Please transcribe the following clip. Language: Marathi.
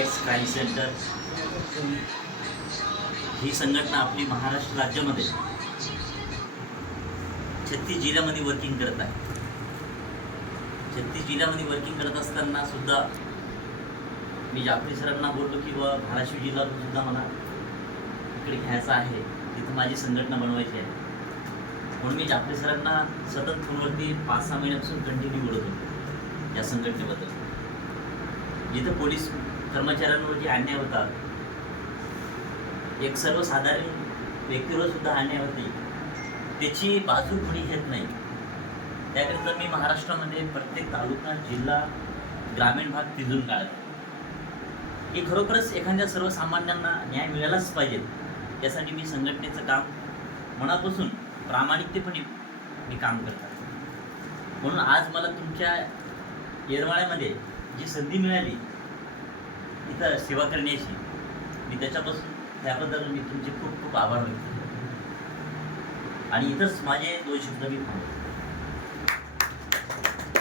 एक्स क्राईम सेंटर ही संघटना आपली महाराष्ट्र राज्यामध्ये छत्तीस जिल्ह्यामध्ये वर्किंग करत आहे. छत्तीस जिल्ह्यामध्ये वर्किंग करत असताना सुद्धा मी जाफरी सरांना बोललो की व धाराशिव जिल्ह्यातून सुद्धा मला इकडे घ्यायचं आहे. तिथं माझी संघटना बनवायची आहे. म्हणून मी जाफरी सरांना सतत फोनवरती पाच सहा महिन्यापासून कंटिन्यू बोलत होतो या संघटनेबद्दल. जिथं पोलीस कर्मचाऱ्यांवर जे अन्याय होता एक सर्वसाधारण व्यक्तीवर सुद्धा अन्याय होती त्याची बाजू कोणी घेत नाही. त्याकरिता मी महाराष्ट्रामध्ये प्रत्येक तालुका जिल्हा ग्रामीण भाग तिजून काढत. की खरोखरच एखाद्या सर्वसामान्यांना न्याय मिळालाच पाहिजे त्यासाठी मी संघटनेचं काम मनापासून प्रामाणिकतेपणे मी काम करतात म्हणून आज मला तुमच्या येरमाळ्यामध्ये जी संधी मिळाली इथं सेवा करण्याची मी त्याच्यापासून त्याबद्दल मी तुमचे खूप खूप आभार व्यक्त करतो. आणि इथंच माझे दोन शब्द मी थांबवतो.